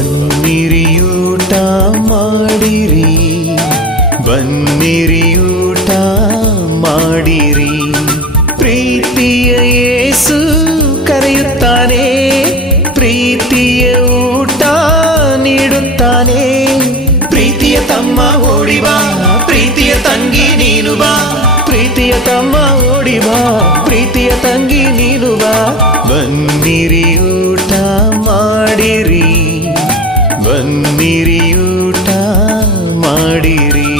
ಬನ್ನಿರಿ ಊಟ ಮಾಡಿರಿ, ಬನ್ನಿರಿ ಊಟ ಮಾಡಿರಿ. ಪ್ರೀತಿಯ ಯೇಸು ಕರೆಯುತ್ತಾನೆ, ಪ್ರೀತಿಯ ಊಟ ನೀಡುತ್ತಾನೆ. ಪ್ರೀತಿಯ ತಮ್ಮ ಓಡಿ ಬಾ, ಪ್ರೀತಿಯ ತಂಗಿ ನೀನು ಬಾ, ಪ್ರೀತಿಯ ತಮ್ಮ ಓಡಿ ಬಾ, ಪ್ರೀತಿಯ ತಂಗಿ ನೀನು ಬಾ. ಬನ್ನಿರಿ ಊಟ ಮಾಡಿರಿ, ಬನ್ನಿರಿ ಊಟ ಮಾಡಿರಿ.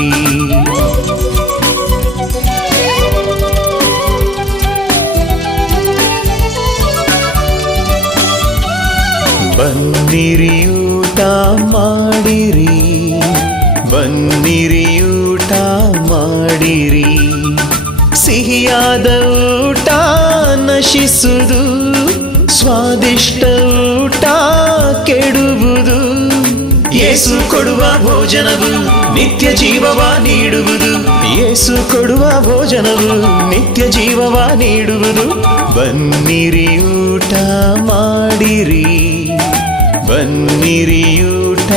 ಬನ್ನಿರಿ ಊಟ ಮಾಡಿರಿ, ಬನ್ನಿರಿ ಊಟ ಮಾಡಿರಿ. ಸಿಹಿಯಾದ ಊಟ ನಶಿಸುವುದು, ಸ್ವಾದಿಷ್ಟ ಊಟ ಕೆಡುವುದು. ಯೇಸು ಕೊಡುವ ಭೋಜನವು ನಿತ್ಯ ಜೀವವ ನೀಡುವುದು, ಯೇಸು ಕೊಡುವ ಭೋಜನವು ನಿತ್ಯ ಜೀವವ ನೀಡುವುದು. ಬನ್ನಿರಿ ಊಟ ಮಾಡಿರಿ, ಬನ್ನಿರಿ ಊಟ